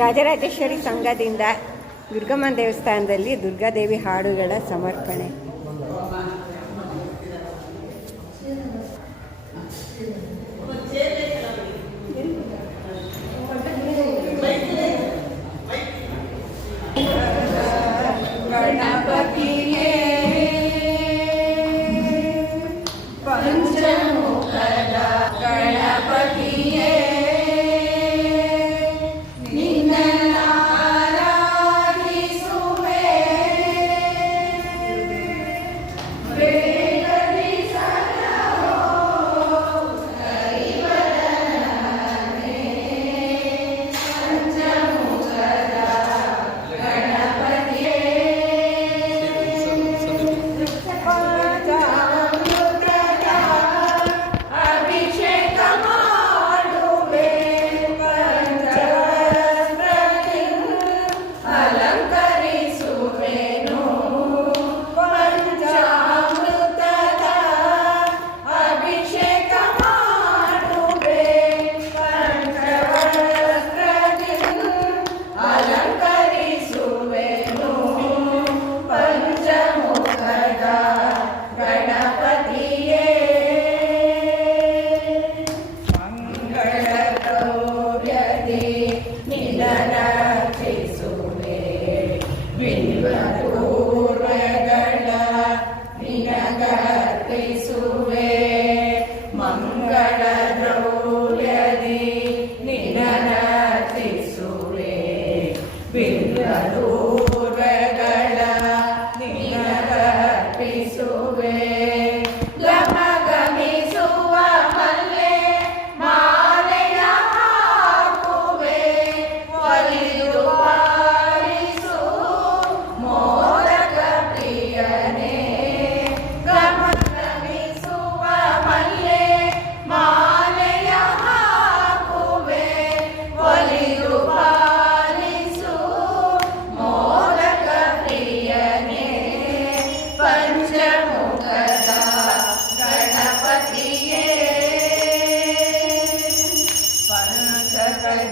ರಾಜರಾಜೇಶ್ವರಿ ಸಂಘದಿಂದ ದುರ್ಗಮ್ಮ ದೇವಸ್ಥಾನದಲ್ಲಿ ದುರ್ಗಾದೇವಿ ಹಾಡುಗಳ ಸಮರ್ಪಣೆ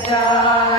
Yeah.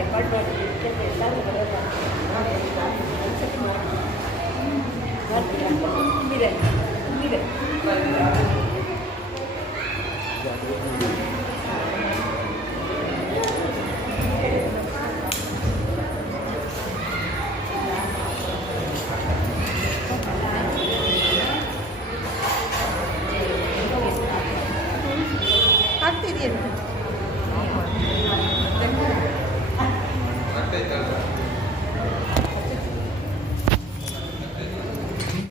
ரெக்கார்ட் பண்ணி இருக்கேன் பேசாமல்